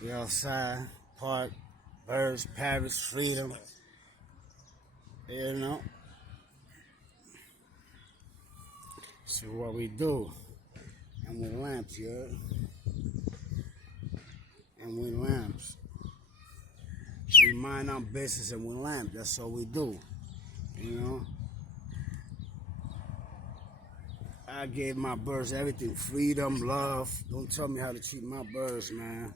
We outside, park, birds, parrots, freedom. You know, this is what we do. And with lamps, you heard? And with lamps. We mind our business and with lamps. That's all we do. You know? I gave my birds everything. Freedom, love. Don't tell me how to treat my birds, man.